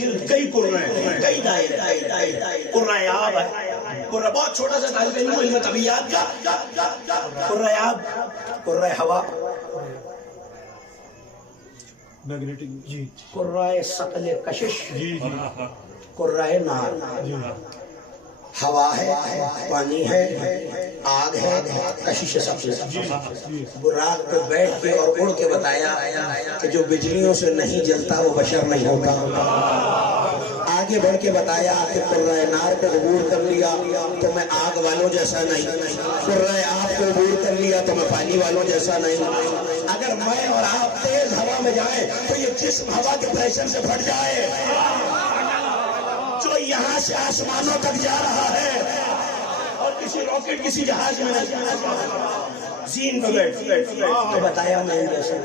گرد کئی قرے ہیں، کئی دائرے، قرۂ آب ہے، قرہ بہت چھوٹا سا طالب علم علم طبیعیات کا، قرۂ آب، قرۂ ہوا، قرۂ ثقل کشش، قرۂ نار، ہوا ہے، پانی ہے، آگ ہے، کشش ثقل۔ براق پہ بیٹھ کے اور اڑ کے بتایا کہ جو بجلیوں سے نہیں جلتا وہ بشر نہیں ہوتا۔ آگے بڑھ کے بتایا کہ قرۂ نار کو عبور کر لیا تو میں آگ والوں جیسا نہیں، قرۂ آب کو عبور کر لیا تو میں پانی والوں جیسا نہیں۔ اگر میں اور آپ تیز ہوا میں جائیں تو یہ جسم ہوا کے پریشر سے پھٹ جائے، جو یہاں سے آسمانوں تک جا رہا ہے اور کسی راکٹ کسی جہاز میں نہیں، زین پہ بیٹھ تو بتایا میں جیسا۔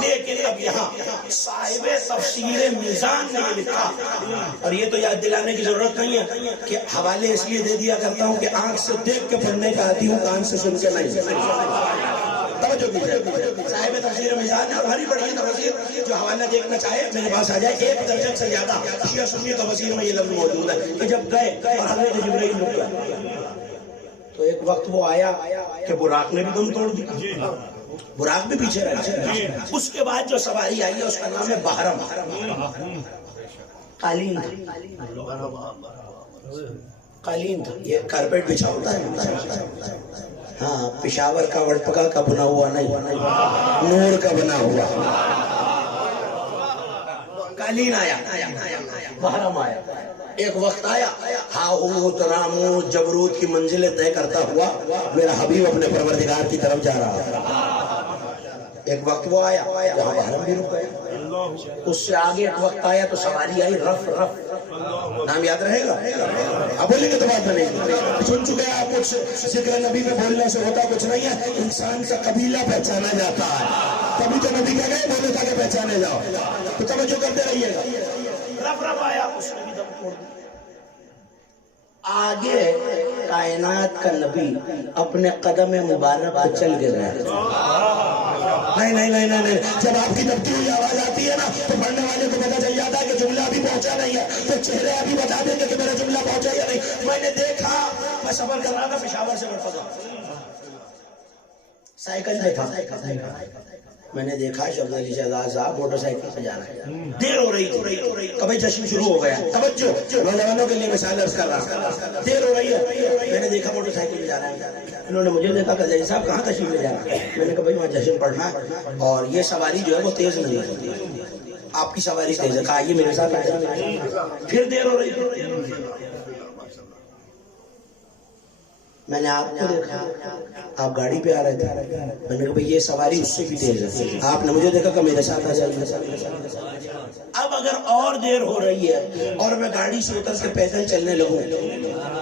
لیکن اب یہاں صاحب تفسیر میزان نے یہ لکھا، اور یہ تو یاد دلانے کی ضرورت نہیں ہے کہ حوالے اس لیے دے دیا کرتا ہوں کہ آنکھ سے دیکھ کے پڑھنے کا آتی ہوں، کان سے سن کے نہیں۔ توجہ کیجئے، صاحب تفسیر میزان ہے اور ہری بڑی تفسیر جو حوالہ دیکھنا چاہے میرے پاس آ جائے۔ ایک درجن سے زیادہ شیعہ سنی تفسیر میں یہ لفظ موجود ہے کہ جب گئے اور حضرت جبرائیل رک گئے تو ایک وقت وہ آیا کہ براق نے بھی دم توڑ دیا، براق بھی پیچھے رہ گیا۔ اس کے بعد جو سواری آئی ہے اس کا نام ہے بحرم، قالین قالین تھا، یہ کارپیٹ بچھا ہوتا ہے، ہاں پشاور کا وڑپکا کا بنا ہوا نہیں، نور کا بنا ہوا۔ قالین آیا، بحرم آیا، ایک وقت آیا ہاہوت راموت جبروت کی منزلیں طے کرتا ہوا میرا حبیب اپنے پروردگار کی طرف جا رہا۔ ایک وقت وہ آیا جہاں بحرم بھی رک گیا، اس سے آگے ایک وقت آیا تو سواری آئی رف رف، نام یاد رہے گا؟ اب بولیں گے تو بات بنے گی، سن چکے ہیں آپ کچھ، ذکر نبی میں بولنے سے ہوتا کچھ نہیں ہے، انسان کا قبیلہ پہچانا جاتا ہے، تبھی تو نبی کہہ گئے بولے تھا کہ پہچانے جاؤ، تو توجہ کرتے رہیے گا۔ رف رف آیا، اس نے بھی دم توڑ دیا۔ آگے کائنات کا نبی اپنے قدم مبارک پہ چل گیا۔ نہیں نہیں نہیں نہیں، جب آپ کی دبتی ہوئی آواز آتی ہے نا تو پڑھنے والے کو پتا چل جاتا ہے کہ جملہ ابھی پہنچا نہیں ہے، تو چہرے ابھی بتا دیں گے کہ میرا جملہ پہنچا یا نہیں۔ میں نے دیکھا، میں سفر کر رہا تھا پشاور سے برفضا، سائیکل پہ تھا، میں نے دیکھا شبز علی شہزاد صاحب موٹر سائیکل پہ جا رہے ہیں، دیر ہو رہی تھی، کبھی جشن شروع ہو گیا، توجہ نوجوانوں کے لیے مثال عرض کر رہا، دیر ہو رہی ہے، میں نے دیکھا موٹر سائیکل پہ جا رہے ہیں، انہوں نے مجھے دیکھا کہ جی صاحب کہاں تشریف لے جا رہا ہے، میں نے کہا بھائی وہاں جشن پڑھنا ہے اور یہ سواری جو ہے وہ تیز نہیں ہے، آپ کی سواری تیز ہے، کہا آئیے میرے ساتھ آ جائیں، پھر دیر ہو رہی ہے، میں نے آپ کو دیکھا آپ گاڑی پہ آ رہے تھے، میں نے کہا بھئی یہ سواری اس سے بھی تیز ہے، آپ نے مجھے دیکھا کہ میرے ساتھ آ جائیے۔ اب اگر اور دیر ہو رہی ہے اور میں گاڑی سے اتر کے پیدل چلنے لگوں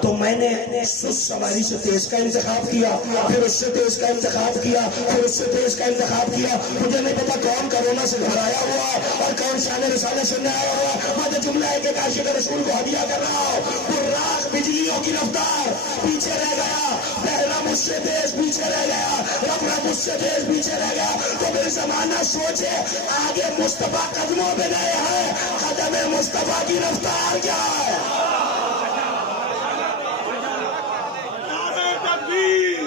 تو میں نے اس سواری سے تیز کا انتخاب کیا، پھر اس سے تیز کا انتخاب کیا، پھر اس سے تیز کا انتخاب کیا، مجھے نہیں پتا کون کرونا سے گھبرایا ہوا اور کون شان رسالہ سننے آیا ہوا، میں تو جملہ ہے کہ عاشق رسول کو ہدیہ کر رہا ہوں، براق بجلیوں کی رفتار پیچھے رہ گیا، بحرم مجھ سے تیز پیچھے رہ گیا، رفرہ مجھ سے تیز پیچھے رہ گیا، تو پھر زمانہ سوچے آگے مصطفیٰ قدموں پہ گئے ہیں، قدم مصطفیٰ کی رفتار کیا ہے؟ نعرہ تکبیر،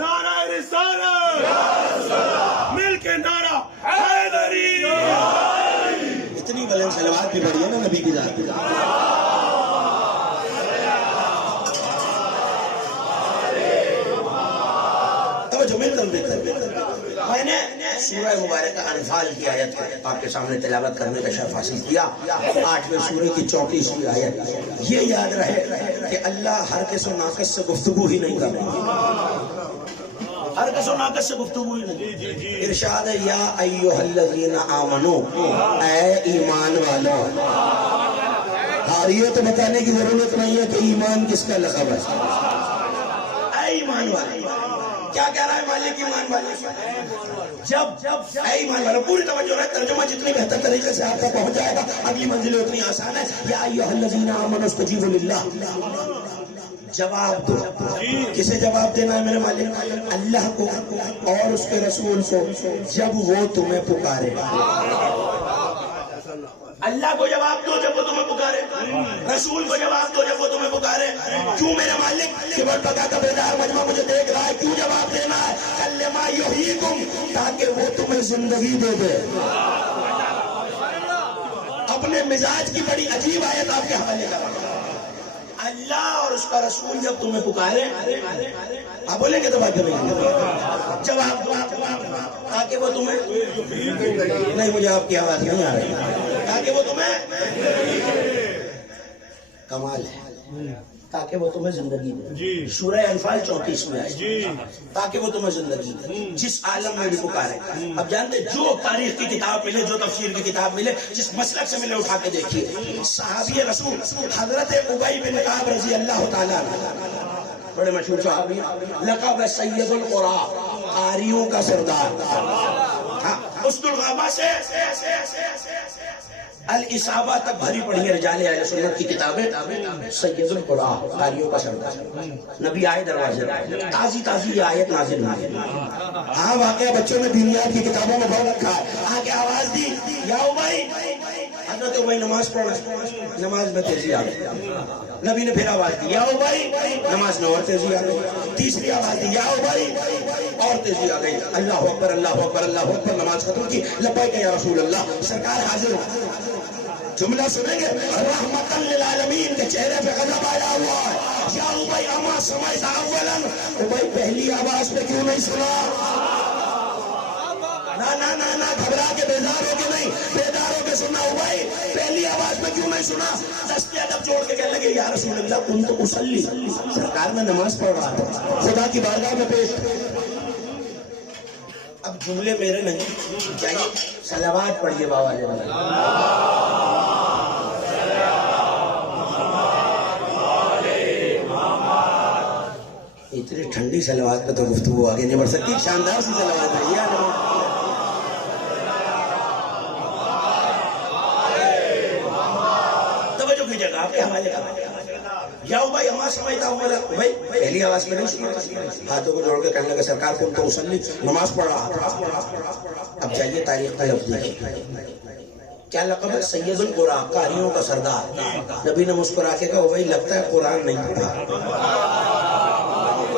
نعرہ رسالت، مل کے نعرہ حیدری، اتنی بلند صلوات بھی بڑی ہے نا نبی کی ذات کی۔ میں نے سورہ مبارکہ انفال کی آیت آپ کے سامنے تلاوت کرنے کا شرف حاصل کیا، 8ویں سورہ کی 34ویں آیت، یہ یاد رہے کہ اللہ ہر کس و ناقص سے گفتگو ہی نہیں کر رہا، ہر کس و ناقص سے گفتگو ہی نہیں، ارشاد ہے یا ایھا الذین آمنو، اے ایمان والو، اور یہ تو بتانے کی ضرورت نہیں ہے کہ ایمان کس کا لقب ہے، اے ایمان والو، کیا کہہ رہا ہے مالک ایمان والے؟ جب اے ایمان والے، پوری توجہ رہے، ترجمہ جتنی بہتر طریقے سے آپ تک پہنچ جائے گا، اگلی منزل اتنی آسان ہے، یا ایھا الذین آمنوا استجیبوا للہ، جواب دو، کسے جواب دینا ہے میرے مالک؟ اللہ کو اور اس کے رسول کو، جب وہ تمہیں پکارے، اللہ کو جواب دو جب وہ تمہیں پکارے، رسول کو جواب دو جب وہ تمہیں پکارے. کیوں میرے مالک کہ بڑھ پکا کا بیدار مجمع مجھے دیکھ رہا ہے، کیوں جواب دینا ہے؟ کلما یحییکم، تاکہ وہ تمہیں زندگی دے دے. اپنے مزاج کی بڑی عجیب آیت آپ کے حوالے کر رہا ہوں. اللہ اور اس کا رسول جب تمہیں پکارے، آپ بولیں گے تو بات کریں گے، جواب تاکہ وہ تمہیں نہیں، مجھے آپ کی آواز نہیں آ رہی، تاکہ وہ تمہیں کمال ہے، تاکہ وہ تمہیں زندگی دے. سورہ انفال 34 میں آئی، تاکہ وہ تمہیں زندگی دے جس عالم میں بھی پکارے. اب جانتے جو تاریخ کی کتاب ملے، جو تفسیر کی کتاب ملے، جس مسلک سے ملے اٹھا کے دیکھیے. صحابی رسول حضرت ابی بن کعب رضی اللہ تعالیٰ عنہ، بڑے مشہور صحابی، لقب سید القرآ، قاریوں کا سردار. اسد الغابہ سے الاصابہ تک بھری پڑھی ہے رجال اہل سنت کی کتابیں. سید القرآ، قاریوں کا سردار. نبی آئے دروازے، تازی تازی آیت نازل ہوئی. ہاں واقعہ بچوں نے دینیات کی کتابوں میں بہت رکھا ہے. آگے آواز دی، یا ابی. حضرت ابی نماز پڑھ رہے، نماز میں تیزی آ گئی. نبی نے پھر آواز دی، یا ابی. نماز میں اور تیزی آ گئی. تیسری آواز دی، یا ابی، اور تیزی آ گئی. اللہ اکبر اللہ اکبر اللہ اکبر. نماز ختم کی. لبیک یا رسول اللہ. سرکار حاضر ہو. جملہ سنیں گے، رحمتاً للعالمین کے چہرے پہ غضب آیا ہوا ہے. یا ابی اما سمعت اولا. ابی پہلی آواز پہ کیوں نہیں سنا؟ نہ گھبرا کے بیدار ہو کے نہیں، بیدار ہو کے سننا. ابی پہلی آواز میں کیوں نہیں سنا؟ دستے ادب جوڑ کے کہنے لگے، یا رسول اللہ کنت اصلی. سرکار میں نماز پڑھ رہا تھا، خدا کی بارگاہ میں پیش. اب جملے میرے نہیں چاہیے، صلوات پڑھیے بابا جی. اتنی ٹھنڈی صلوات پہ تو گفتگو آگے نہیں بڑھ سکتی. شاندار سی صلوات ہے. توجہ کیجیے گا، آپ کے حوالے کا. یا ابی اما سمعت اولا. بھائی پہلی آواز میں نہیں سنا. ہاتھوں کو جوڑ کے کہنے لگا، سرکار کو تو اصلی نماز پڑھ رہا. اب چاہیے تاریخ کا لفظ دیکھیے. کیا لقب ہے؟ سید القرآ، قاریوں کا سردار. نبی نے مسکرا کے کہا، ابی لگتا ہے قرآن نہیں پڑھا.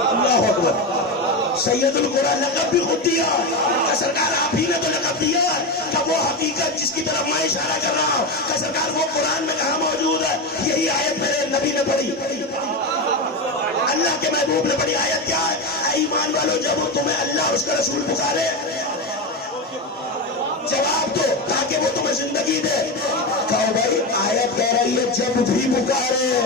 اللہ اکبر. سید القرآ لقب بھی خود دیا. سرکار آپ ہی نے تو لقب دیا کہ وہ حقیقت جس کی طرف میں اشارہ کر رہا ہوں کہ سرکار وہ قرآن میں کہاں موجود ہے. یہی آیت میرے نبی نے پڑھی، اللہ کے محبوب نے پڑھی. آیت کیا ہے؟ اے ایمان والو، جب تمہیں اللہ اس کا رسول پکارے، جواب دو تاکہ وہ تمہیں زندگی دے. کہو بھائی آیت کہہ رہی ہے جب بھی پکارے.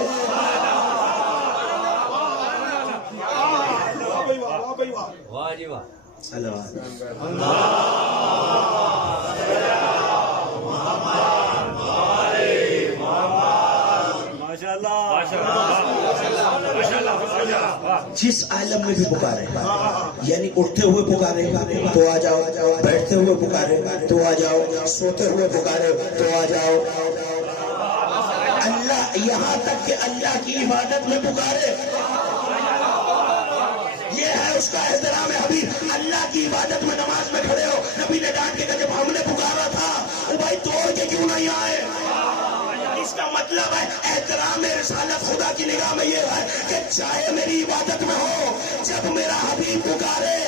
واہ جی واہ. جس عالم میں بھی پکارے، یعنی اٹھتے ہوئے پکارے تو آ جاؤ، بیٹھتے ہوئے پکارے تو آ جاؤ، سوتے ہوئے پکارے تو آ جاؤ. اللہ یہاں تک کہ اللہ کی عبادت میں پکارے، یہ ہے اس کا احترام حبیب. اللہ کی عبادت میں نماز میں کھڑے ہو، نبی نے ڈانٹ کے کہا جب ہم نے پکارا تھا او بھائی توڑ کے کیوں نہیں آئے. اس کا مطلب ہے احترام رسالت خدا کی نگاہ میں یہ ہے کہ چاہے میری عبادت میں ہو، جب میرا حبیب پکارے.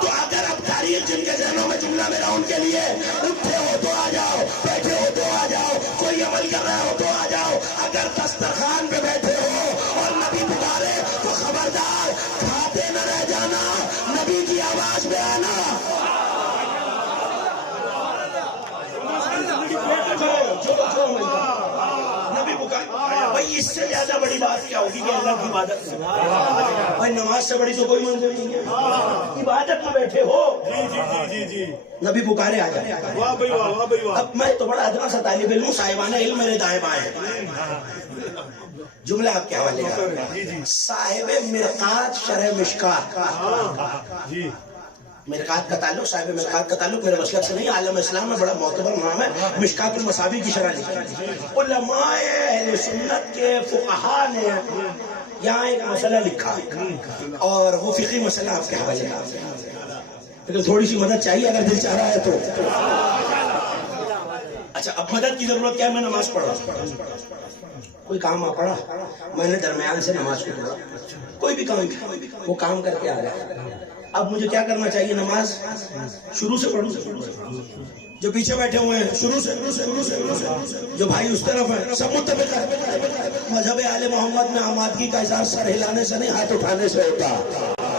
تو اگر اب تاریخ جن کے ذہنوں میں جملہ میرا ان کے لیے، اٹھے ہو تو آ جاؤ، بیٹھے ہو تو آ جاؤ، کوئی عمل کر رہے ہو تو آ جاؤ. اگر دسترخوان پہ بیٹھے ہو اور نبی پکارے تو خبردار کھاتے نہ رہ جانا، نبی کی آواز میں آنا. نبی پکار بھائی، اس سے زیادہ بڑی بات کیا ہوگی کہ اللہ کی عبادت میں. بھائی نماز سے بڑی تو کوئی منزل نہیں ہے. عبادت میں بیٹھے ہو، نبی پکارے آ جائے. اب میں تو بڑا ادنا سا طالب علم ہوں، صاحبانہ علم میرے دائیں بائیں. جملہ آپ کے حوالے کا. صاحب مرقات شرح مشکات. مرقات کا تعلق، صاحب مرقات کا تعلق میرے مسلک سے نہیں، عالم اسلام میں بڑا معتبر نام ہے. مشکات المصابیح کی شرح لکھی. علماء اہل سنت کے فقہا نے یہاں ایک مسئلہ لکھا اور وہ فقہی مسئلہ آپ کے حوالے کا. لیکن تھوڑی سی مدد چاہیے اگر دل چاہ رہا ہے تو. اچھا اب مدد کی ضرورت کیا ہے؟ میں نماز پڑھ رہا ہوں، کوئی کام آ پڑا، میں نے درمیان سے نماز کو پڑھا، کوئی بھی کام وہ کام کر کے آ گیا، اب مجھے کیا کرنا چاہیے؟ نماز شروع سے پڑھوں؟ جو پیچھے بیٹھے ہوئے ہیں شروع سے، جو بھائی اس طرف ہیں سب متفق ہے مذہب آل محمد میں آمادگی کا اظہار سر ہلانے سے نہیں ہاتھ اٹھانے سے ہوتا،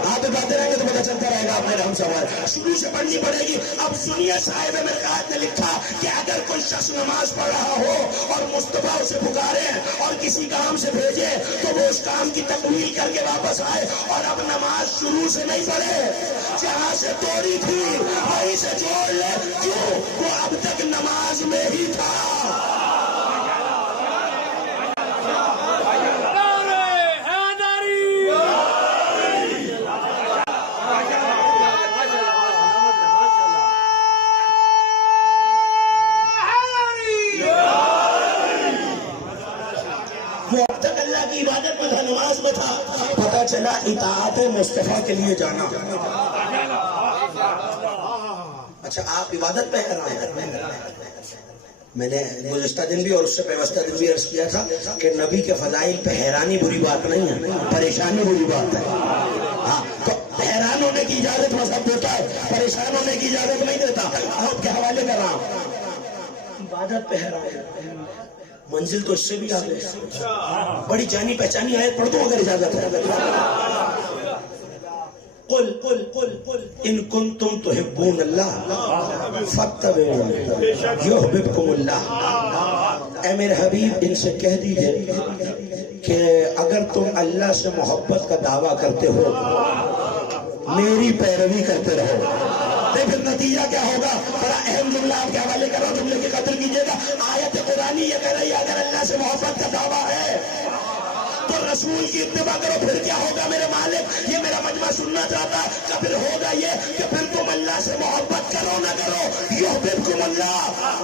ہاتھ اٹھاتے رہیں گے تو پتہ چلتا رہے گا آپ میرے ہم سوال، شروع سے پڑھنی پڑے گی۔ اب سنیے صاحب مرقات نے لکھا کہ اگر کوئی شخص نماز پڑھ رہا ہو اور مصطفیٰ اسے پکارے اور کسی کام سے بھیجے تو وہ اس کام کی تکمیل کر کے واپس آئے اور اب نماز شروع سے نہیں پڑھے، جہاں سے توڑی تھی وہیں سے جوڑ لے، کیوں؟ وہ اب تک نماز میں ہی تھا۔ وہ اب تک اللہ کی عبادت میں تھا، نماز میں تھا، پتہ چلا اطاعت مصطفیٰ کے لیے جانا۔ اچھا آپ عبادت پہ رہے ہیں، میں نے گزشتہ دن بھی اور اس سے پیوستہ دن بھی عرض کیا تھا کہ نبی کے فضائل پہ حیرانی بری بات نہیں ہے، پریشانی بری بات ہے۔ ہاں تو حیران ہونے کی اجازت مذہب دیتا ہے، پریشان ہونے کی اجازت نہیں دیتا۔ آپ کے حوالے کر رہا ہوں، عبادت پہ حیران ہے، منزل تو اس سے بھی آگے، بڑی جانی پہچانی آیت پڑھ دوں اگر اجازت ہے۔ قل قل قل قل ان کنتم تحبون اللہ فاتبعونی یحببکم اللہ۔ اے میرے حبیب ان سے کہہ دیجئے کہ اگر تم اللہ سے محبت کا دعویٰ کرتے ہو میری پیروی کرتے رہو، تو پھر نتیجہ کیا ہوگا؟ بڑا اہم جملہ آپ کے حوالے کر رہا ہوں، جملے کی قدر کیجئے گا۔ آیت قرآنی یہ کہہ رہی ہے اگر اللہ سے محبت کا دعویٰ ہے تو رسول کی اتباع کرو، پھر کیا ہوگا میرے مالک؟ یہ میرا مجمع سننا چاہتا ہے کہ پھر ہوگا یہ کہ پھر تم اللہ سے محبت کرو نہ کرو، یحببکم اللہ،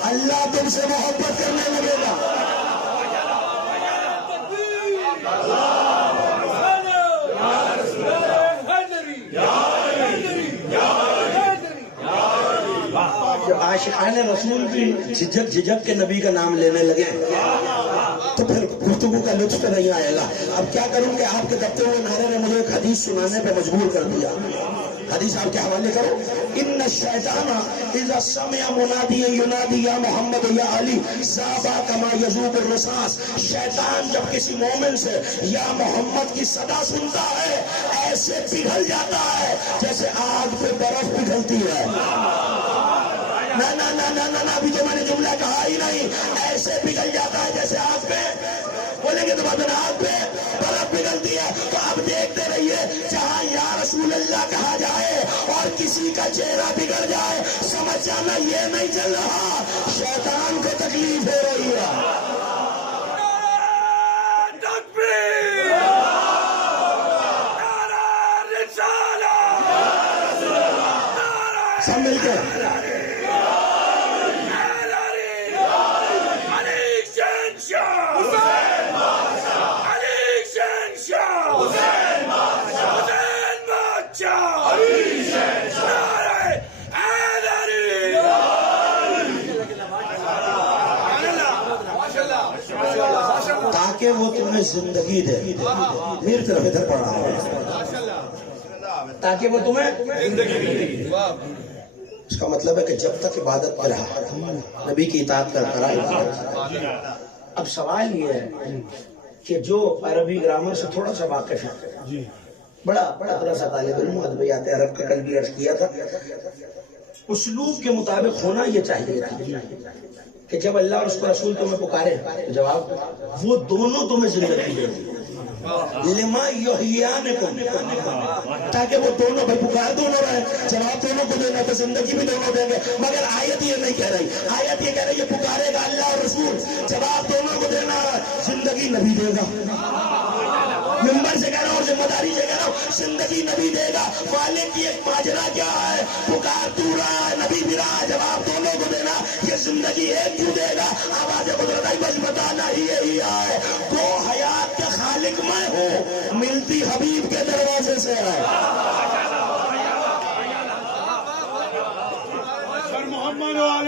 اللہ تم سے محبت کرنے لگے گا۔ جب عاشقان رسول بھی جھجک کے نبی کا نام لینے لگے تو پھر گفتگو کا لطف نہیں آئے گا۔ اب کیا کروں کہ آپ کے دبتے ہوئے نعرے نے مجھے ایک حدیث سنانے پہ مجبور کر دیا۔ حدیث آپ کے حوالے کرو، ان الشیطان اذا سمع منادیا ینادی یا محمد یا علی ذابا کما یذوب الرصاص۔ شیطان جب کسی مومن سے یا محمد کی صدا سنتا ہے ایسے پگھل جاتا ہے جیسے آگ پہ برف پگھلتی ہے۔ نہ نہ نہ نہ نہ ابھی تو میں نے جملہ کہا ہی نہیں، ایسے پگھل جاتا ہے جیسے آگ پہ، بولیں گے تو بعد میں آگ پہ برف پگھلتی ہے۔ تو اب دیکھتے رہیے جہاں یا رسول اللہ کہا جائے اور کسی کا چہرہ بگڑ جائے سمجھ جانا یہ نہیں چل رہا، شیطان کو تکلیف ہو رہی ہے۔ سب مل کے تاکہ وہ تمہیں زندگی دے، میری طرف ادھر پڑھ رہا ہوں، تاکہ وہ تمہیں زندگی دے۔ اس کا مطلب ہے کہ جب تک عبادت پہ رہا نبی کی اطاعت کرتا رہا۔ اب سوال یہ ہے کہ جو عربی گرامر سے تھوڑا سا واقف ہے، بڑا سا طالب علم ادبیات عرب کا کل بھی عرض کیا تھا، اسلوب کے مطابق ہونا یہ چاہیے کہ جب اللہ اور اس کو رسول تمہیں پکارے جواب وہ دونوں تمہیں زندگی دیں لما یحییانکم، تاکہ وہ دونوں بھائی پکار دونوں رہے، جواب دونوں کو دینا تو زندگی بھی دونوں دیں گے۔ مگر آیت یہ نہیں کہہ رہی، آیت یہ کہہ رہی ہے پکارے گا اللہ اور رسول، جواب دونوں کو دینا ہے، زندگی نبی دے گا۔ ممبر سے کہہ رہا ہوں، ذمہ داری سے کہہ رہا ہوں، زندگی نبی دے گا۔ مالک کی ایک ماجرا کیا ہے، پکار تو رہا ہے، نبی بھی رہا ہے، جواب دونوں کو دینا، یہ زندگی ایک کیوں دے گا؟ آواز قدرت آئی بس بتانا ہی یہی ہے، دو حیات کے خالق میں ہوں، ملتی حبیب کے دروازے سے ہے۔ محمد و آل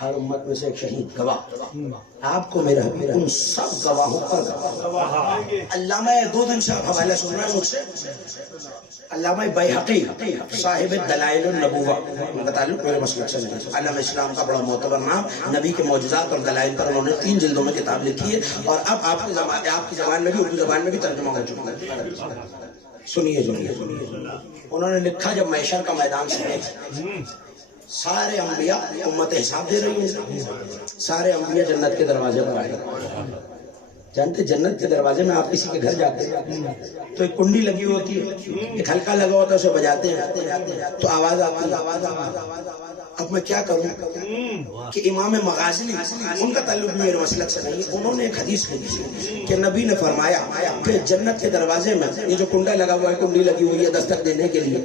ہر امت میں سے ایک شہید گواہ، آپ کو میرا ان سب گواہوں پر گواہ۔ علامہ 2 دن سے آپ حوالہ سن رہے ہیں مجھ سے، علامہ بیہقی صاحب دلائل النبوہ، ان کا تعلق میرے مسلک سے نہیں ہے، علامہ اسلام کا بڑا معتبر نام، نبی کے معجزات اور دلائل پر انہوں نے 3 جلدوں میں کتاب لکھی ہے، اور اب آپ کی زبان میں بھی، اردو زبان میں بھی ترجمہ ہو چکا ہے۔ سنیے انہوں نے لکھا، جب محشر کا میدان سے سارے انبیاء امت حساب دے رہی ہیں، سارے انبیاء جنت کے دروازے پر آئے۔ جانتے جنت کے دروازے میں آپ کسی کے گھر جاتے ہیں تو ایک کنڈی لگی ہوتی ہے، ایک حلقہ لگا ہوتا ہے، اسے بجاتے ہیں تو آواز آتی ہے۔ اب میں کیا کروں کہ امام مغازی، ان کا تعلق بھی میرے مسلک سے نہیں، انہوں نے ایک حدیث لکھی کہ نبی نے فرمایا کہ جنت کے دروازے میں یہ جو کنڈا لگا ہوا ہے، کنڈی لگی ہوئی ہے دستک دینے کے لیے،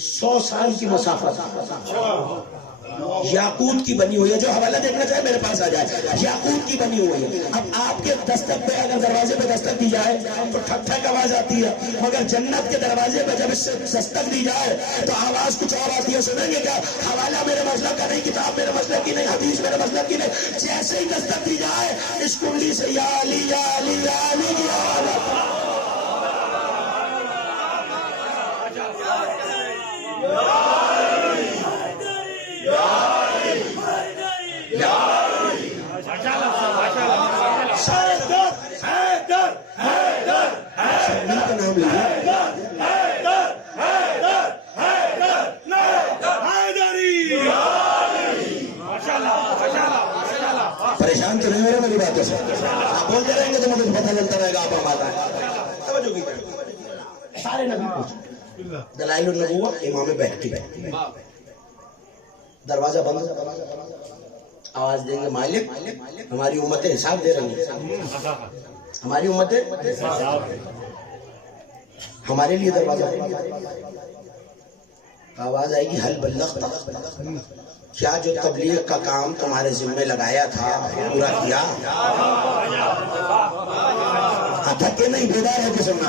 100 سال کی مسافت یاقوت کی بنی ہوئی ہے۔ جو حوالہ دیکھنا چاہے میرے پاس آ جائے، یاقوت کی بنی ہوئی ہے۔ اب آپ کے دستک پہ اگر دروازے پہ دستک دی جائے تو ٹھک ٹھک آواز آتی ہے، مگر جنت کے دروازے پہ جب اس سے دستک دی جائے تو آواز کچھ اور آتی ہے۔ سنیں گے کیا؟ حوالہ میرے مسلک کا نہیں، کتاب میرے مسلک کی نہیں، حدیث میرے مسلک کی نہیں، جیسے ہی دستک دی جائے اس کنڈی سے یا علی یا علی یا علی کی آواز آتی ہے۔ پریشان تو نہیں ہو رہے میری باتوں سے؟ آپ بولتے رہیں گے تو مجھے پتہ چلتا رہے گا آپ ہم آتا ہے۔ توجہ کیجیے، سارے نبی پوچھو، دلائل النبوہ امام بیہقی، دروازہ بند، آواز دیں گے مالک ہماری امتیں حساب دے رہی ہیں، ہماری امتیں ہمارے لیے دروازہ آواز آئے گی، حل بلغت، کیا جو تبلیغ کا کام تمہارے ذمہ لگایا تھا پورا کیا؟ تھکے نہیں، بیدار ہے کہ سننا،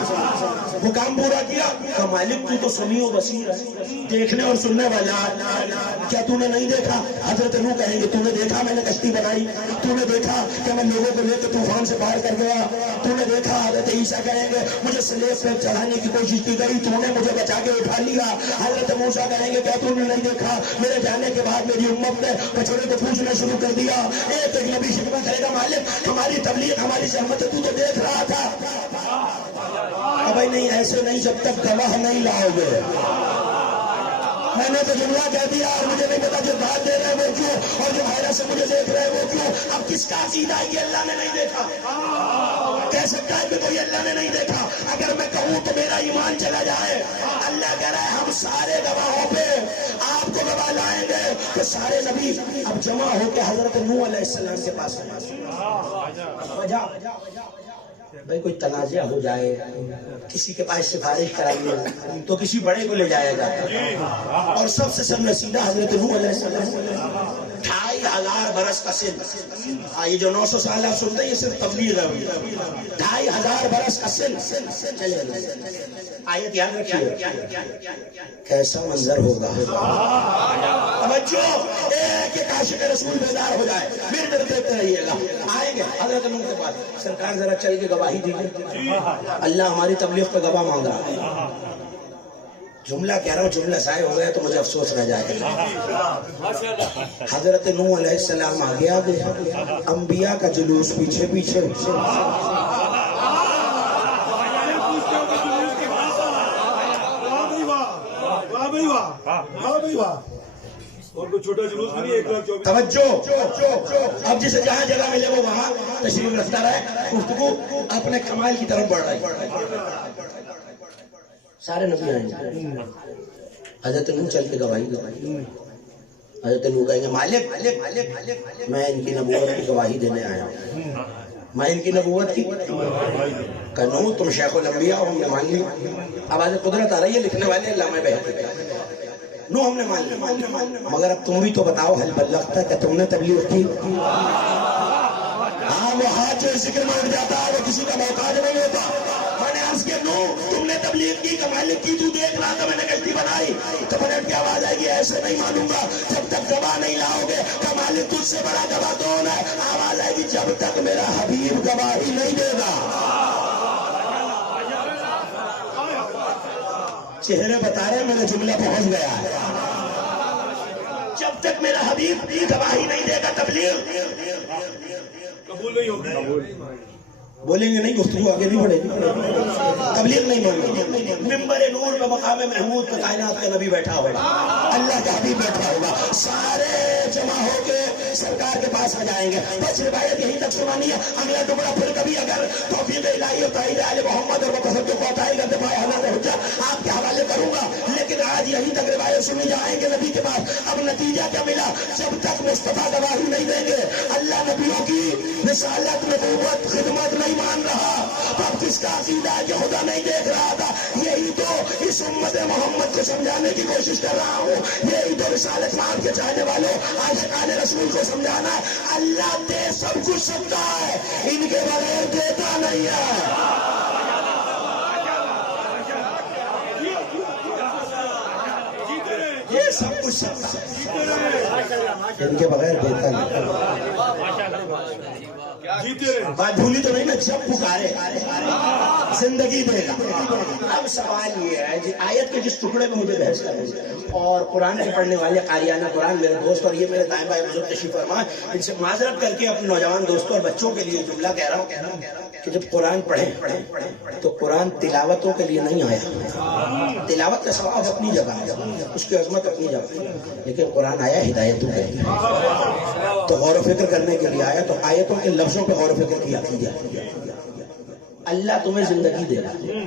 وہ کام پورا کیا؟ کہ مالک تو سمیع و بصیر ہے، دیکھنے اور سننے والا، کیا تو نے نہیں دیکھا؟ حضرت نوح کہیں گے تو نے دیکھا میں نے کشتی بنائی، تو نے دیکھا کہ میں لوگوں کو لے کے طوفان سے باہر کر گیا، تو نے دیکھا؟ حضرت عیسیٰ کہیں گے مجھے سلیب پہ چڑھانے کی کوشش کی گئی، تو نے مجھے بچا کے اٹھا لیا۔ حضرت موسیٰ کہیں گے کیا تو نے نہیں دیکھا میرے جانے کے بعد میری امت نے بچڑے کو پوچھنا شروع کر دیا؟ ایک نبی خدمت کرے گا، مالک ہماری تبلیغ ہماری زحمت تو دیکھ رہا تھا۔ بھائی نہیں، ایسے نہیں، جب تک گواہ نہیں لاؤ گے۔ میں نے تو جملہ کہہ دیا اور مجھے نہیں پتا جو بات دے رہے ہیں وہ کیوں، اور جو وائرس سے مجھے دیکھ رہے ہیں وہ کیوں۔ اب کس کا عقیدہ ہے یہ اللہ نے نہیں دیکھا؟ کہہ سکتا ہے کہ کوئی اللہ نے نہیں دیکھا؟ اگر میں کہوں تو میرا ایمان چلا جائے۔ اللہ کہہ رہا ہے ہم سارے گواہوں پہ آپ کو گواہ لائیں گے۔ تو سارے نبی اب جمع ہو کے حضرت نوح علیہ السلام کے پاس وجہ بھائی کوئی تنازع ہو جائے، کسی کے پاس سفارش کرائیے تو کسی بڑے کو لے جایا جاتا، اور سب سے سب رسیدہ حضرت نوح علیہ السلام، 2500 برس کا سن، یہ جو 900 سال آپ سنتے ہیں یہ صرف تبلیغ ہے، 2500 برس کا سن۔ چلے آیت یاد رکھیے، کیسا منظر ہوگا، توجہ، ایک ایک عاشق رسول بیدار ہو جائے، میرے طرف دیکھتے رہیے گا۔ آئیں گے حضرت نوح کے پاس، سرکار ذرا چل کے گواہی دیجیے، اللہ ہماری تبلیغ پہ گواہ مانگ رہا ہے۔ جملہ کہہ رہا ہوں، جملہ ضائع ہو گیا تو مجھے افسوس رہ جائے گا۔ حضرت نوح علیہ السلام آگے آگے، انبیاء کا جلوس پیچھے پیچھے، اور کوئی چھوٹا جلوس بھی نہیں، 1,24,000۔ توجہ، اب جسے جہاں جگہ ملے وہ وہاں تشریف رکھتا رہے، گفتگو اپنے کمال کی طرف بڑھ رہی ہے۔ سارے نبی آئیں گے، حضرت نوح چل کے گواہی دے، حضرت نوح کہیں گے مالک میں ان کی نبوت کی گواہی دینے آیا ہوں، میں ان کی نبوت کی کہ نوح تم شیخ الانبیاء ہو، ہم نے مان لی۔ آواز قدرت آ رہی ہے، لکھنے والے علامہ بیہقی، نوح ہم نے مان لی، مگر اب تم بھی تو بتاؤ حل بلغت کہ تم نے تبلیغ کی؟ ہاں، وہ ہاتھ جو ذکر میں اٹھ جاتا ہے وہ کسی کا محتاج نہیں ہوتا۔ میں نے عرض کیا نو تم نے تبلیغ کی، کمالک کی، تو دیکھ رہا تھا میں نے کشتی بنائی، تو پلٹ کی آواز آئے گی ایسے نہیں مانوں گا جب تک گواہ نہیں لاؤ گے، کمالک تجھ سے بڑا گواہ کون ہے؟ آواز آئے گی جب تک میرا حبیب گواہی نہیں دے گا۔ چہرے بتا رہے میرا جملہ پہنچ گیا ہے، جب تک میرا حبیب گواہی نہیں دے گا تبلیغ قبول نہیں ہوگی۔ بولیں گے نہیں، گفتگو آگے نہیں بڑھے گی، تبلیغ نہیں مانگے۔ ممبر نور پہ مقام محمود پہ کائنات کا نبی بیٹھا ہوگا، اللہ کا حبیب بیٹھا ہوگا، سارے جمع ہو کے سرکار کے پاس آ جائیں گے۔ بس روایت یہیں تک سنانی ہے، اگلا ٹکڑا پھر کبھی اگر توفیق الہی اور تائید آل محمد اور تصدق و عطائی کا دفاع حضرت حجت آپ کے حوالے کروں گا، لیکن آج یہیں تک روایت سنی جائیں گے نبی کے پاس۔ اب نتیجہ کیا ملا؟ جب تک مصطفیٰ گواہی نہیں دیں گے، اللہ نبیوں کی رسالت، نبوت، خدمت نہیں مان رہا، تو اب کس کا عقیدہ ہے کہ خدا نہیں دیکھ رہا تھا؟ یہی تو اس امت محمد کو سمجھانے کی کوشش کر رہا ہوں، یہی تو رسالت مان کے چاہنے والوں عاشقان رسول کو سمجھانا ہے۔ اللہ دے سب کچھ سکتا ہے، ان کے بغیر دیتا نہیں ہے۔ یہ سب کچھ سکتا ہے، ان کے بغیر دیتا نہیں۔ بات بھولی تو نہیں نا؟ جب پکارے زندگی دے گا۔ اب سوال یہ ہے جی، آیت کے جس ٹکڑے میں مجھے بحث کرنی ہے، اور قرآن کے پڑھنے والے قاریانہ قرآن میرے دوست اور یہ میرے دائیں بائیں بزرگ تشریف فرما، ان سے معذرت کر کے اپنے نوجوان دوستوں اور بچوں کے لیے جملہ کہہ رہا ہوں کہ جب قرآن پڑھیں تو قرآن تلاوتوں کے لیے نہیں آیا، تلاوت کا ثواب اپنی جگہ ہے، اس کی عظمت اپنی جگہ ہے، لیکن قرآن آیا ہدایتوں کے لیے، تو غور و فکر کرنے کے لیے آیا، تو آیتوں کے لفظوں پہ غور و فکر کیا کیجیے۔ اللہ تمہیں زندگی دے رہا ہے،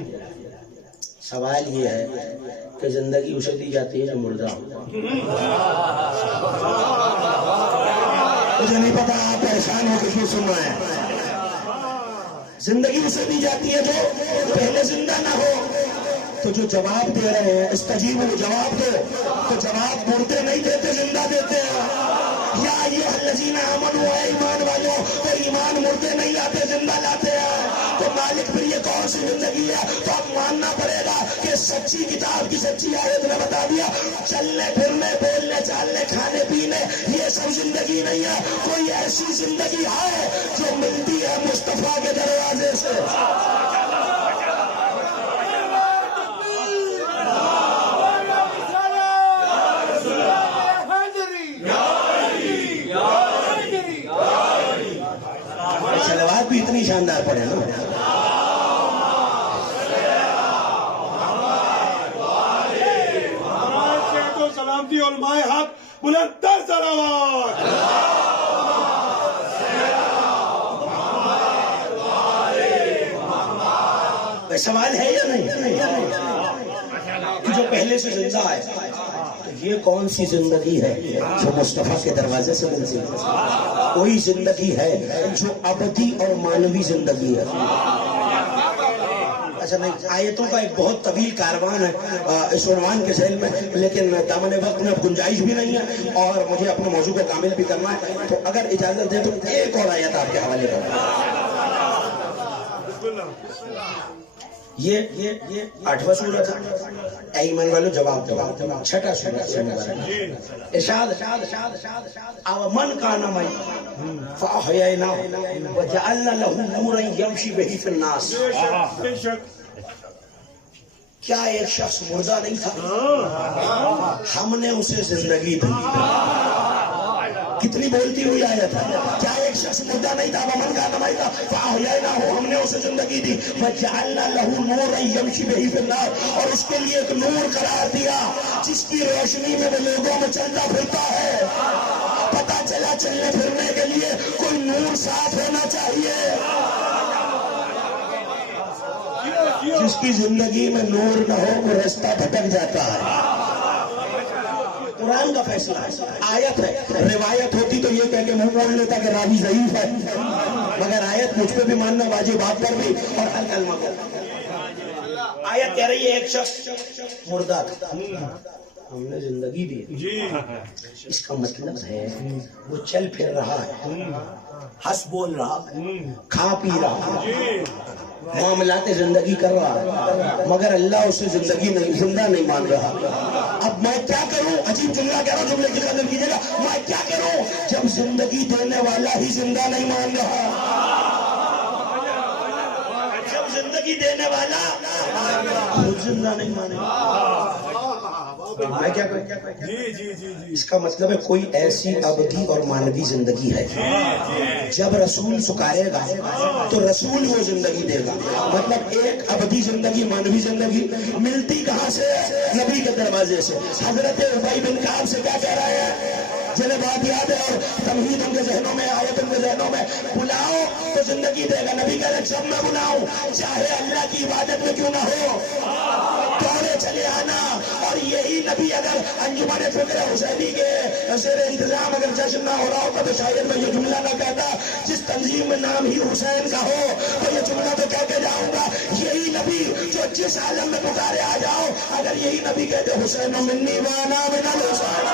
سوال یہ ہے کہ زندگی اسے دی جاتی ہے جو مردہ ہو۔ مجھے نہیں پتا آپ پریشان ہو کے کیوں سن رہے ہیں۔ زندگی اسے دی جاتی ہے جو پہلے زندہ نہ ہو، تو جو جواب دے رہے ہیں استجیبوا جواب دو، تو جواب مردے نہیں دیتے، زندہ دیتے ہیں۔ یا ایھا الذین آمنوا، اے ایمان والوں، تو ایمان مردے نہیں لاتے، زندہ لاتے ہیں۔ تو مالک پھر یہ کون سی زندگی ہے؟ تو اب ماننا پڑے گا کہ سچی کتاب کی سچی آیت نے بتا دیا، چلنے پھرنے، بولنے چالنے، کھانے پینے، یہ سب زندگی نہیں ہے۔ کوئی ایسی زندگی ہے جو ملتی ہے مصطفیٰ کے دروازے سے۔ صلوات بھی اتنی شاندار پڑھے نا۔ سلامتی علماء حق، بلندتر صلوات۔ سوال ہے یا نہیں کہ جو پہلے سے زندہ ہے، تو یہ کون سی زندگی ہے جو مصطفیٰ کے دروازے سے ملتی ہے؟ کوئی زندگی ہے جو ابدی اور مانوی زندگی ہے۔ اچھا نہیں، آیتوں کا ایک بہت طویل کاروان ہے اس عنوان کے ذیل میں، لیکن دامن وقت میں گنجائش بھی نہیں ہے اور مجھے اپنے موضوع کو کامل بھی کرنا ہے، تو اگر اجازت دیں تو ایک اور آیت آپ کے حوالے کروں۔ یہ 8واں سورت ہے، اے ایمان والو جواب دو، 6واں سورت ارشاد او من کان میتا فاحییناه وجعلنا له نورا یمشی بہ فی الناس۔ کیا ایک شخص مردہ نہیں تھا؟ ہم نے اسے زندگی دی۔ کتنی بولتی ہوئی آیت ہے۔ کیا ایک شخص مردہ نہیں تھا؟ ومن کان میتا فاحییناه، ہم نے اسے زندگی دی۔ وجعلنا له نورا یمشی بہ فی الناس، اور اس کے لیے ایک نور قرار دیا جس کی روشنی میں وہ لوگوں میں چلتا پھرتا ہے۔ پتہ چلا چلنے پھرنے کے لیے کوئی نور ساتھ ہونا چاہیے۔ جس کی زندگی میں نور نہ ہو وہ رستہ بھٹک جاتا ہے۔ قرآن کا فیصلہ ہے، آیت ہے، روایت ہوتی تو یہ کہہ کے منہ موڑ لیتا کہ راوی ضعیف ہے، مگر آیت مجھ پہ بھی ماننا واجب، آپ پر بھی، اور ہر کلمہ کو۔ آیت کہہ رہی ہے ایک شخص مردہ تھا، ہم نے زندگی دی، اس کا مطلب ہے وہ چل پھر رہا ہے، ہنس بول رہا، کھا پی رہا، معاملات زندگی کر رہا، مگر اللہ اسے زندگی نہیں، زندہ نہیں مان رہا۔ اب میں کیا کروں؟ عجیب جملہ کہہ رہا ہوں، جملے کی قدر کیجیے گا۔ میں کیا کروں جب زندگی دینے والا ہی زندہ نہیں مان رہا؟ جب زندگی دینے والا خود زندہ نہیں مانے گا، میں کیا کروں؟ جی جی جی جی اس کا مطلب ہے کوئی ایسی ابدی اور مانوی زندگی ہے، جب رسول پکارے گا تو رسول وہ زندگی دے گا۔ مطلب ایک ابدی زندگی، مانوی زندگی ملتی کہاں سے؟ نبی کے دروازے سے۔ حضرت ابی بن کعب سے کیا کہہ رہا ہے؟ جنہیں بات یاد ہے اور تمہید ان کے ذہنوں میں، آیت ان کے ذہنوں میں، بلاؤ تو زندگی دے گا۔ نبی کہہ رہے جب میں بلاؤں چاہے اللہ کی عبادت میں کیوں نہ ہو، دوڑے چلے آنا۔ اور یہی نبی اگر انجمن فکر حسینی کے زیر انتظام اگر جشن نہ ہو رہا ہوتا تو شاید میں یہ جملہ نہ کہتا، جس تنظیم میں نام ہی حسین کا ہو تو یہ جملہ تو کہہ کے جاؤں گا۔ یہی نبی جو جس عالم میں پکارے آ جاؤ، اگر یہی نبی کہتے حسین منی وانا من الحسین،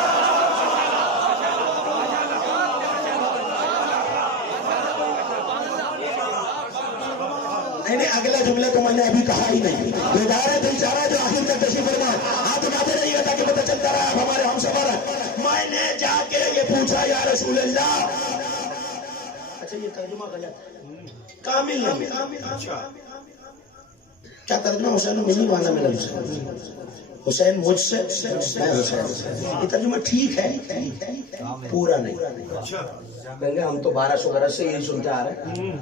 نہیں اگلا جملہ تو میں نے ابھی کہا ہی نہیں۔ بیدار ہے دل چارہ جو آخر تک تشریف فرما، ہاتھ اٹھاتے رہیے تاکہ پتہ چلتا رہا آپ ہمارے ہم سفر ہیں۔ میں نے جا کے یہ پوچھا یا رسول اللہ، اچھا یہ ترجمہ غلط کامل نہیں، کیا ترجمہ؟ حسین منی وانا من الحسین، حسین مجھ سے، میں حسین۔ یہ ترجمہ ٹھیک ہے، پورا نہیں۔ ہم تو 1200 برس سے یہی سنتے آ رہے ہیں،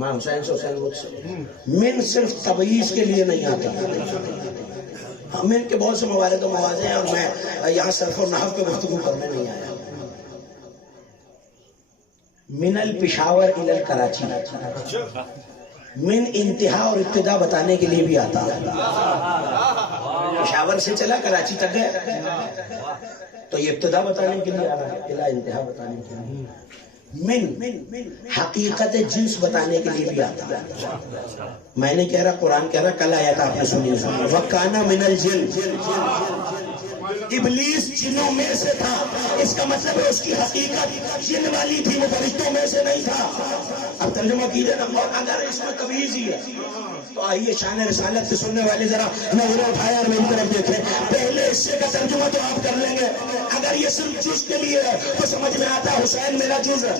میں حسین سے، حسین مجھ سے۔ من صرف تبعیض کے لیے نہیں آتا، من کے بہت سے موارد و مواضع ہیں، اور میں یہاں صرف و نحو پہ گفتگو کرنے نہیں آیا۔ من الپشاور الی الکراچی، من انتہا اور ابتدا بتانے کے لیے بھی آتا ہے۔ پشاور سے چلا کراچی تک گیا تو یہ ابتدا بتانے کے لیے آ رہا ہے، الی انتہا بتانے کے لیے۔ من حقیقت جنس بتانے کے لیے بھی آتا ہے۔ میں نے کہہ رہا، قرآن کہہ رہا، کل آیت آپ نے سنی ہے، وَكَانَ مِنَ الْجِنِّ، ابلیس جنوں میں سے تھا۔ اس کا مطلب ہے اس کی حقیقت جن والی تھی، وہ فرشتوں میں سے نہیں تھا۔ اب ترجمہ کیجئے نا، اور اگر اس میں تمیز ہی ہے تو آئیے شان رسالت سے سننے والے ذرا نظریں اٹھائیں اور میری طرف دیکھیں۔ پہلے حصے کا ترجمہ تو آپ کر لیں گے، اگر یہ صرف جز کے لیے ہے تو سمجھ میں آتا ہے حسین میرا جز ہے،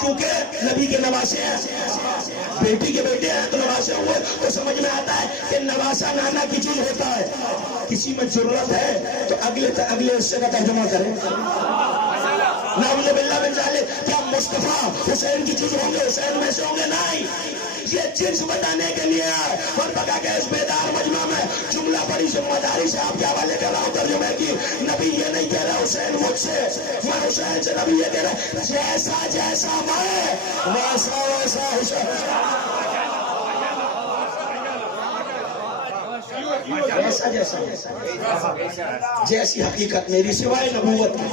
کیونکہ نبی کے نواسے ہیں، بیٹی کے بیٹے ہیں تو نواسے ہوئے، تو سمجھ میں آتا ہے کہ نواسا نانا کی جز ہوتا ہے۔ کسی میں ضرورت ہے تو اگلے حصے کا ترجمہ کریں۔ نعوذ باللہ من ذالک، کیا مصطفیٰ حسین کی جز ہوں گے، حسین میں سے ہوں گے؟ نہیں، یہ جنس بتانے کے لیے ہے۔ اور بتا کہ اس بیدار مجمع میں جملہ بڑی ذمہ داری سے آپ کے حوالے کر رہا ہوں ترجمے کی۔ نبی یہ نہیں کہہ رہا حسین مجھ سے، میں حسین سے۔ نبی یہ کہہ رہا جیسا جیسا میں ویسا ویسا حسین، جیسا جیسا جیسی حقیقت میری سوائے نبوت کی،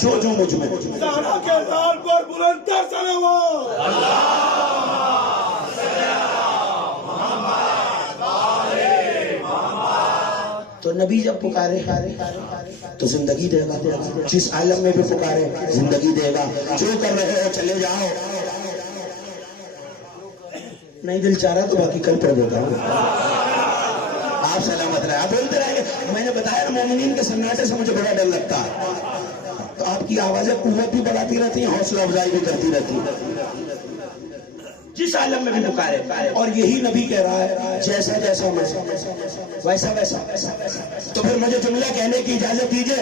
جو جو مجھ میں۔ زہرا کے لال پر بلندتر صلوات۔ تو نبی جب پکارے تو زندگی دے گا، جس عالم میں بھی پکارے زندگی دے گا۔ جو کر رہے ہو چلے جاؤ، نہیں دل چاہ رہا تو باقی کل پڑھ دیتا ہوں۔ آپ سلامت رہے، آپ بولتے رہیں گے۔ میں نے بتایا نا، مومنین کے سناٹے سے مجھے بڑا ڈر لگتا ہے، تو آپ کی آوازیں قوت بھی بڑھاتی رہتی ہیں، حوصلہ افزائی بھی کرتی رہتی ہیں۔ جس عالم میں بھی پکارے، اور یہی نبی کہہ رہا ہے جیسا جیسا میں ویسا ویسا۔ تو پھر مجھے جملہ کہنے کی اجازت دیجئے،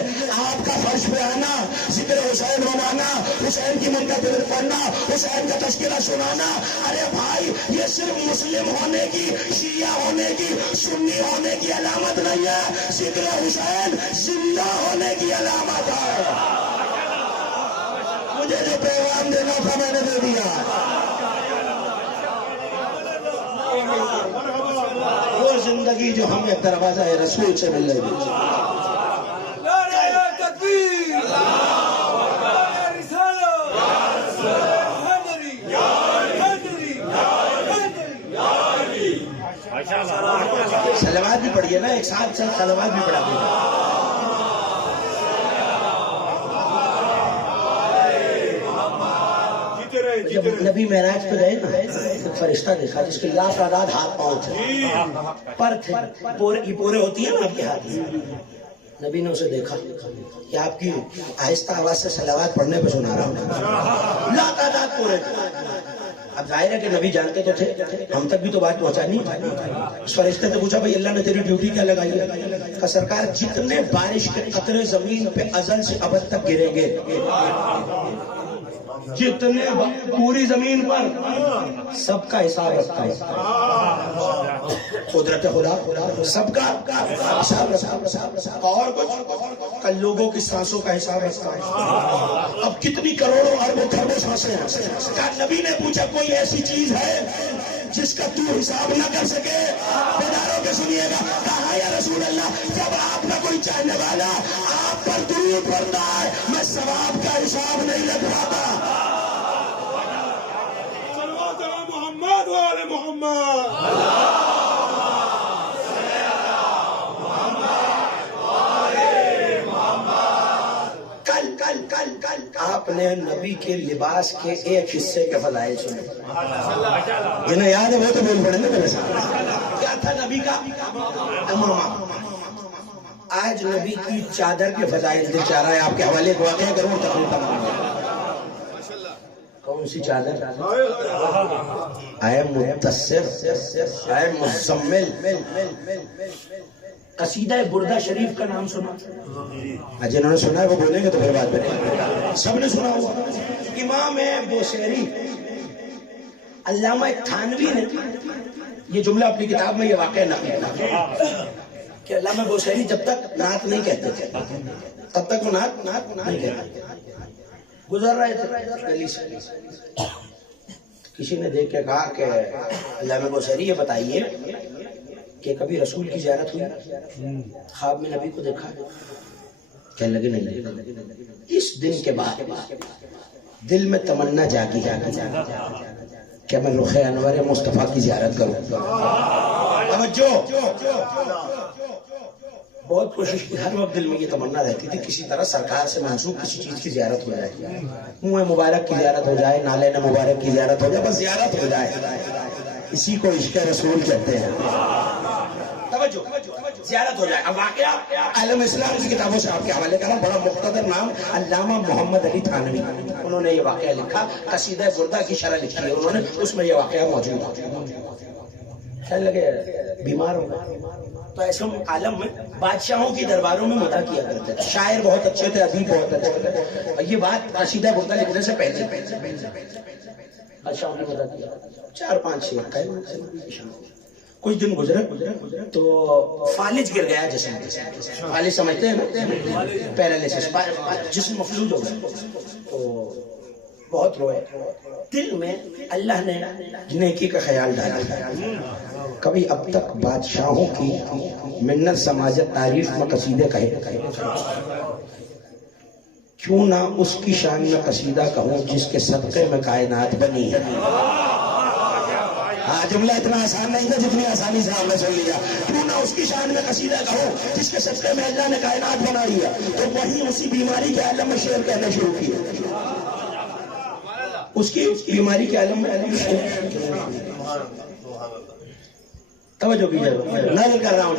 آپ کا فرش پہ آنا، ذکر حسین منانا، حسین کی منتظر پڑھنا، حسین کا تذکرہ سنانا، ارے بھائی یہ صرف مسلم ہونے کی، شیعہ ہونے کی، سنی ہونے کی علامت نہیں ہے، ذکر حسین زندہ ہونے کی علامت ہے۔ مجھے جو پیغام دینا تھا میں نے دے دیا۔ وہ زندگی جو ہمیں دروازہ رسول سے مل رہی ہے۔ نعرہ تکبیر، نعرہ رسالت، حیدری، حیدری، حیدری۔ صلوات بھی پڑھیے نا، ایک ساتھ صلوات بھی پڑھا دینا۔ جیتے رہے جب نبی معراج پہ گئے نا تو فرشتہ دیکھا جس کے لا تعداد ہاتھ پاؤں تھے، پر تھے، یہ پورے ہوتی ہیں نا آپ کے ہاتھ. نبی نے اسے دیکھا کہ آپ کی آہستہ آواز سے صلوات پڑھنے پہ سنا رہا ہوں، لا تعداد پورے. اب ظاہر ہے کہ نبی جانتے تو تھے، ہم تک بھی تو بات پہنچانی. اس فرشتے سے پوچھا بھائی اللہ نے تیری ڈیوٹی کیا لگائی ہے؟ کہ سرکار جتنے بارش کے قطرے زمین پہ ازل سے ابد تک گریں گے، جتنے پوری زمین پر، سب کا حساب رکھتا ہے. قدرت خدا سب کا حساب رکھتا، اور کچھ کل لوگوں کی سانسوں کا حساب رکھتا ہے. اب کتنی کروڑوں اربوں کروڑوں سانسیں ہیں. نبی نے پوچھا کوئی ایسی چیز ہے جس کا تو حساب نہ کر سکے؟ بیداروں کے سنیے گا. کہا یا رسول اللہ جب آپ کا کوئی چاہنے والا آپ پر درود پڑھتا ہے میں ثواب کا حساب نہیں لگ پاتا. محمد والے محمد. آپ نے نبی کے لباس کے ایک حصے کے فضائل سنے. جنہیں یاد ہے وہ تو بول پڑے نا میرے ساتھ. کیا تھا نبی کا امامہ؟ آج نبی کی چادر کے فضائل دل چاہ رہا ہے آپ کے حوالے کو واقعہ کروں تقریبا. کون سی چادر؟ اے مدثر، اے مزمل. قصیدہ بردہ شریف کا نام سنا؟ جنہوں نے سنا ہے وہ بولیں گے تو پھر بات کریں. سب نے سنا ہوا. امام بوسیری علامہ تھانوی نے یہ جملہ اپنی کتاب میں یہ واقعہ نقل کیا کہ علامہ بوسیری جب تک نعت نہیں کہتے تھے تب تک وہ نعت نہیں کہتے. گزر رہے تھے گلی سے، کسی نے دیکھ کے کہا کہ علامہ بوسیری یہ بتائیے کہ کبھی رسول کی زیارت ہوئی؟ خواب میں نبی کو دیکھا؟ کہنے لگے نہیں. اس دن کے بعد دل میں تمنا جاگی کہ میں رخ انور مصطفیٰ کی زیارت کروں. بہت کوشش کی، ہر وقت دل میں یہ تمنا رہتی تھی کسی طرح سرکار سے منسوب کسی چیز کی زیارت ہو جائے، منہ مبارک کی زیارت ہو جائے، نالین مبارک کی زیارت ہو جائے، بس زیارت ہو جائے. اسی کو عشق رسول کہتے ہیں. زیارت ہو جائے. اب واقعہ عالم اسلام کی کتابوں سے آپ کے حوالے کرنا، بڑا مختصر نام علامہ محمد علی تھانوی، انہوں نے یہ واقعہ لکھا، قصیدہ بردہ کی شرح لکھی ہے انہوں نے، اس میں یہ واقعہ موجود ہے. خیال لگے بیمار ہو تو ایسے عالم میں بادشاہوں کی درباروں میں مدح کیا کرتے تھے. شاعر بہت اچھے تھے، ادیب بہت اچھے تھے. اور یہ بات قصیدہ بردہ لکھنے سے پہلے بادشاہوں کی مدح کیا. 4-5 شعر. کچھ دن گزرے تو فالج گر گیا جسم. فالج سمجھتے ہیں نا، پیرالیسس، جسم مفلوج ہو گیا. تو بہت روئے. دل میں اللہ نے نیکی کا خیال ڈالا. کبھی اب تک بادشاہوں کی منت سماجت تعریف میں قصیدے کہے، کیوں نہ اس کی شان میں قصیدہ کہوں جس کے صدقے میں کائنات بنی ہے. جملہ اتنا آسان نہیں تھا جتنی آسانی سے آپ نے سن لیا. کیوں نہ اس کی شان میں قصیدہ کہو جس کے صدقے میں اللہ نے کائنات بنائی ہے. تو وہیں اسی بیماری کے عالم میں شعر کہنا شروع کیا. اس کی بیماری کے عالم میں توجہ کیجیے، نظر کر رہا ہوں.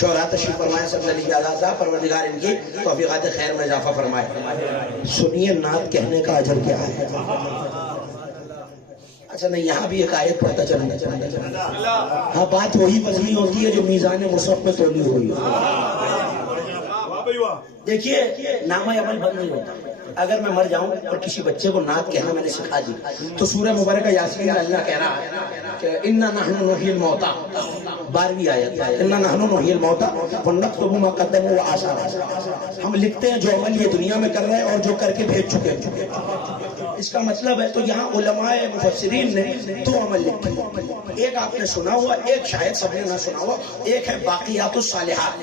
شعراء تشریف فرمائے، سب نبی آزاد، پروردگار ان کی توفیقات خیر میں اضافہ فرمائے. سنیے نعت کہنے کا اجر کیا ہے. اچھا نہیں، یہاں بھی ایک آیت پڑھتا چلنا. ہاں بات وہی وزنی ہوتی ہے جو میزان مصحف میں تولی ہوئی. دیکھیے نامہ عمل بند نہیں ہوتا. اگر میں مر جاؤں اور کسی بچے کو نعت کہنا میں نے سکھا دی تو سورہ مبارکہ یاسین میں اللہ کہہ رہا ہے کہ اِنَّا نَحْنُ نُحْيِي الْمَوْتَى، 12ویں آیت، اِنَّا نَحْنُ نُحْيِي الْمَوْتَى وَنَكْتُبُ مَا قَدَّمُوا وَآثَارَهُمْ. ہم لکھتے ہیں جو عمل یہ دنیا میں کر رہے ہیں اور جو کر کے بھیج چکے ہیں. اس کا مطلب ہے تو یہاں علماء مفسرین نے 2 عمل لکھے. ایک آپ نے سنا ہوا، ایک شاید سب نے نہ سنا ہوا. ایک ہے باقیات الصالحات.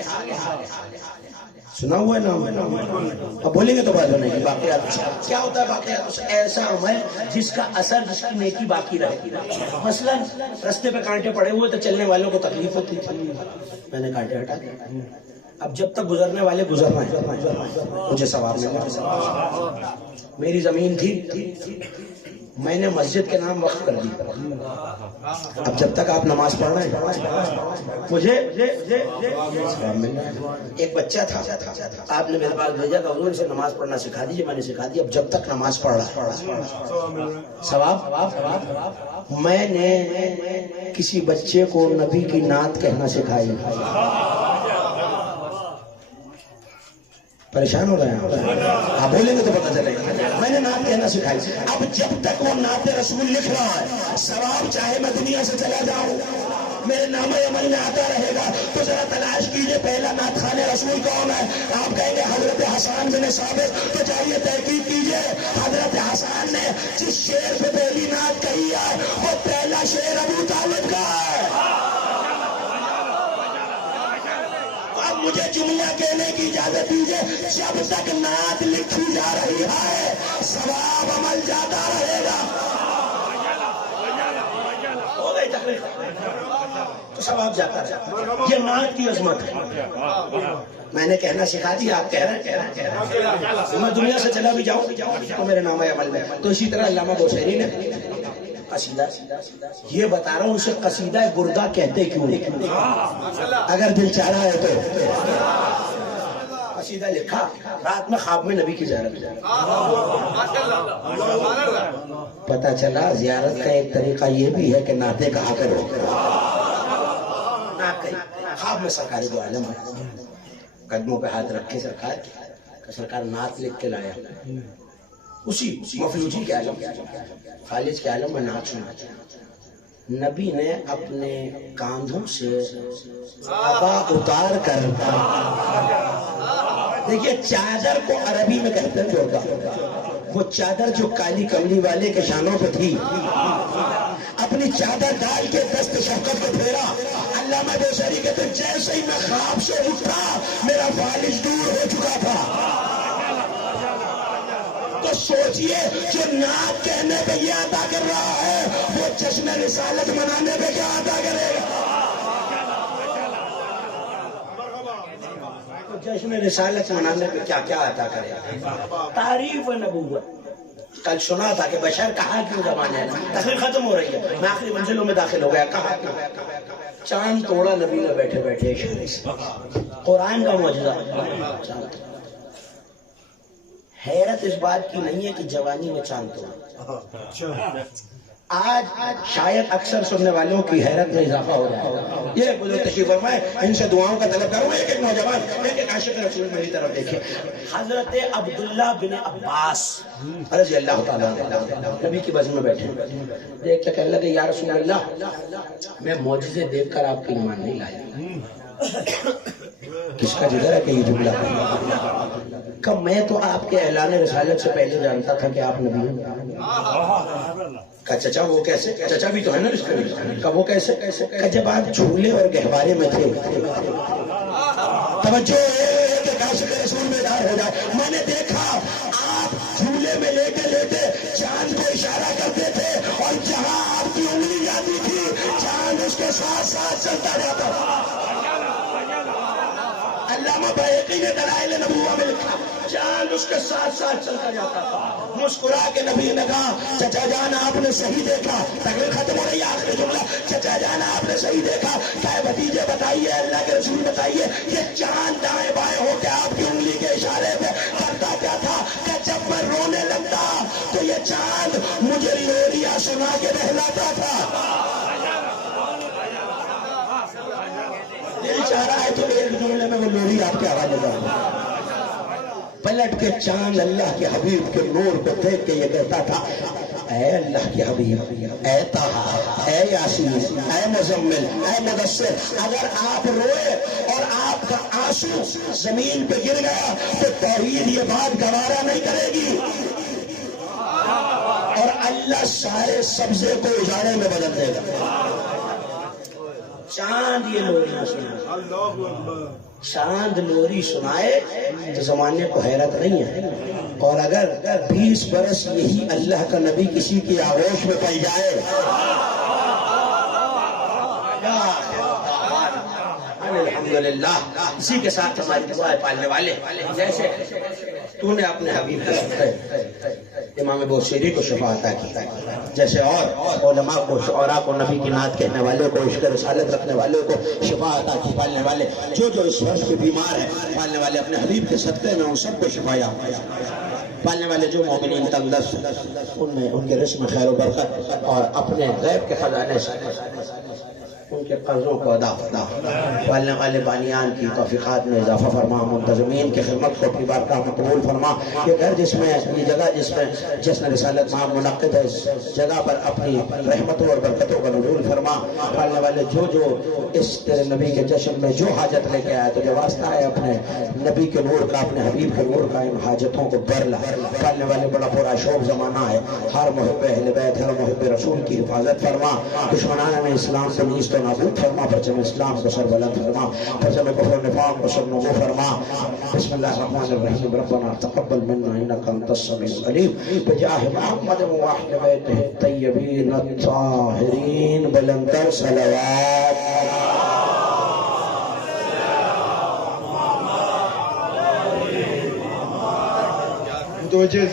سنا ہوا ہے نام؟ اب بولیں گے تو بات ہونے کی. باقیات کیا ہوتا ہے؟ باقیات ایسا عمل جس کا اثر، جس کی نیکی باقی رہے. مثلا رستے پہ کانٹے پڑے ہوئے تو چلنے والوں کو تکلیف ہوتی تھی، میں نے کانٹے ہٹا دیا. اب جب تک گزرنے والے گزرنا ہے مجھے ثواب ملنا. میری زمین تھی, میں نے مسجد کے نام وقف کر دی. اب جب تک آپ نماز پڑھ رہے ہیں مجھے ثواب مل رہا ہے. ایک بچہ تھا, آپ نے میرے پاس بھیجا کہ حضور سے نماز پڑھنا سکھا دیجیے. میں نے سکھا دی. اب جب تک نماز پڑھ رہا ہے ثواب. میں نے کسی بچے کو نبی کی نعت کہنا سکھائی. پریشان ہو رہے ہیں آپ بولیں گے تو پتہ چلے گا. میں نے نعت کہنا سکھائی. اب جب تک وہ نعت رسول لکھ رہا ہے ثواب چاہے میں دنیا سے چلا جاؤں میرے نام عمل میں آتا رہے گا. تو ذرا تلاش کیجئے پہلا نعت خان رسول کون ہے. آپ کہیں گے حضرت حسان بن ثابت. تو چاہیے تحقیق کیجئے حضرت حسان نے جس شعر پہ پہلی نعت کہی ہے وہ پہلا شعر ابو طالب کا ہے. مجھے جملہ کہنے کی اجازت دیجیے. جب تک نعت لکھی جا رہی ہے ثواب عمل جاتا رہے گا. ہو گئی تقریر تو ثواب جاتا رہے. یہ نعت کی عظمت ہے. میں نے کہنا سکھا دیا, آپ کہہ رہے ہیں. میں دنیا سے چلا بھی جاؤں تو میرے نام عمل میں. تو اسی طرح علامہ بوسیری نے قصیدہ, یہ بتا رہا ہوں اسے قصیدہ بردہ کہتے کیوں نہیں, اگر دل چاہ رہا ہے تو قصیدہ لکھا. رات میں خواب میں نبی کی زیارت. پتہ چلا زیارت کا ایک طریقہ یہ بھی ہے کہ نعتیں کہا کرو. خواب میں سرکار دو عالم قدموں پہ ہاتھ رکھے سرکار نعت لکھ کے لایا. اسی مفلوجی کے عالم خالص کے عالم میں نعت سنا. نبی نے اپنے کاندھوں سے عبا اتار کر, دیکھیے چادر کو عربی میں کہتے ہیں جوڑا, وہ چادر جو کالی کملی والے کے شانوں پہ تھی, اپنی چادر ڈال کے دست شفقت کو پھیرا. علامہ بوسیری کہتے ہیں جیسے ہی میں خواب سے اٹھا میرا فالج دور ہو چکا تھا. تو سوچئے جو نعت کہنے پہ یہ عطا کر رہا ہے وہ جشن رسالت منانے پہ کیا عطا کرے گا. تو جشن رسالت منانے پہ کیا کیا عطا کرے گا. تعریف نبوت کل سنا تھا کہ بشر کہاں کیوں زمانے ہے. تقریر ختم ہو رہی ہے, میں آخری منزلوں میں داخل ہو گیا. کہاں چاند توڑا نبی نے بیٹھے بیٹھے. قرآن کا معجزہ. حیرت اس بات کی نہیں ہے کہ جوانی میں چاند توڑا. آج شاید اکثر سننے والوں کی حیرت میں اضافہ ہو رہا ہے. یہ بولے تشریف فرمائے, ان سے دعاؤں کا طلب کروں. ایک ایک نوجوان ایک ایک عاشق رسول میری طرف دیکھے. حضرت عبداللہ بن عباس رضی اللہ تعالیٰ نبی کی بزم میں بیٹھے, دیکھ کے کہنے لگے یا رسول اللہ میں معجزے دیکھ کر آپ کی ایمان نہیں لایا. کس کا جگر ہے کہ یہ جملہ کہ میں تو آپ کے اعلان رسالت سے پہلے جانتا تھا کہ آپ نبی ہیں. کہ چچا وہ کیسے, چچا بھی تو ہے نا اس کا, کہ وہ کیسے, کہ جب آپ جھولے اور گہوارے میں تھے. توجہ ہے کہ عاشق رسول بیدار ہو جائے. میں نے دیکھا آپ جھولے میں لیٹے لیٹے چاند کو اشارہ کرتے تھے اور جہاں آپ کی انگلی جاتی تھی چاند اس کے ساتھ ساتھ چلتا جاتا تھا. علامہ بہقی نے دلائل نبوہ میں لکھا چاند اس کے ساتھ ساتھ چلتا جاتا تھا. مسکرا کے نبی نے کہا چچا جان آپ نے صحیح دیکھا. تقریر ختم ہو رہی ہے, آخری جملہ, چچا جان آپ نے صحیح دیکھا. کہ بھتیجے بتائیے, اللہ کے رسول بتائیے, یہ چاند دائیں بائیں ہو کے آپ کی انگلی کے اشارے پہ کرتا کیا تھا. کہ جب میں رونے لگتا تو یہ چاند مجھے لوریاں سنا کے بہلاتا تھا. دل چاہ رہا ہے تو ایک جملے میں وہ لوری آپ کے حوالے کروں. پلٹ کے چاند اللہ کے حبیب کے نور کو دیکھ کے یہ کہتا تھا اے اللہ کے حبیب, اے طہا, اے یاسین, اے مزمل, اے مدثر, اگر آپ روئے اور آپ کا آنسو زمین پہ گر گیا تو توحید یہ بات گوارا نہیں کرے گی اور اللہ سارے سبزے کو اجاڑے میں بدل دے گا. چاند یہ لوریاں سنا, چاند لوری سنائے تو زمانے کو حیرت نہیں ہے. اور اگر 20 برس یہی اللہ کا نبی کسی کی آغوش میں پل جائے الحمدللہ. اسی کے ساتھ ہماری دعا ہے پالنے والے. جیسے تو نے اپنے حبیب کے صدقے امام بوصیری کو شفا عطا کی، جیسے اور علماء کو، شعراء کو، نبی کی نعت کہنے والے کو، عشق رسالت رکھنے والے کو شفا عطا کی. پالنے والے جو اس وقت کے بیمار ہیں، پالنے والے اپنے حبیب کے صدقے میں ان سب کو شفا عطا. پالنے والے جو مومنین تندرست ان میں ان کے رزق میں خیر و برکت اور اپنے غیب کے خزانے سے ان کے قرضوں کو ادا فرما. پالنے والے بانیان کی توفیقات میں اضافہ فرما. منتظمین کی خدمت کو اپنی بارگاہ میں قبول فرما. یہ گھر جس میں، یہ جگہ جس میں جشن رسالت مآب منعقد ہے، اس جگہ پر اپنی رحمتوں اور برکتوں کا نزول فرما. پالنے والے جو اس تیرے نبی کے جشن میں جو حاجت لے کے آئے تو جو واسطہ ہے اپنے نبی کے نور کا، اپنے حبیب کے نور کا، ان حاجتوں کو بھر لا. پالنے والے بڑا پورا شوق زمانہ ہے، ہر محب اہل بیت، ہر محب رسول کی حفاظت فرما. دشمنان میں اسلام کو نیست و نابود فرما. پرچم اسلام کو سر بلند فرما. پرچم کفر و نفاق کو سر نگو فرما. بسم اللہ الرحمن الرحیم. ربنا تقبل منا انک انت السمیع العلیم بجاہ محمد و اہل بیتہ الطیبین الطاہرین. بلندر صلوات. متوجہ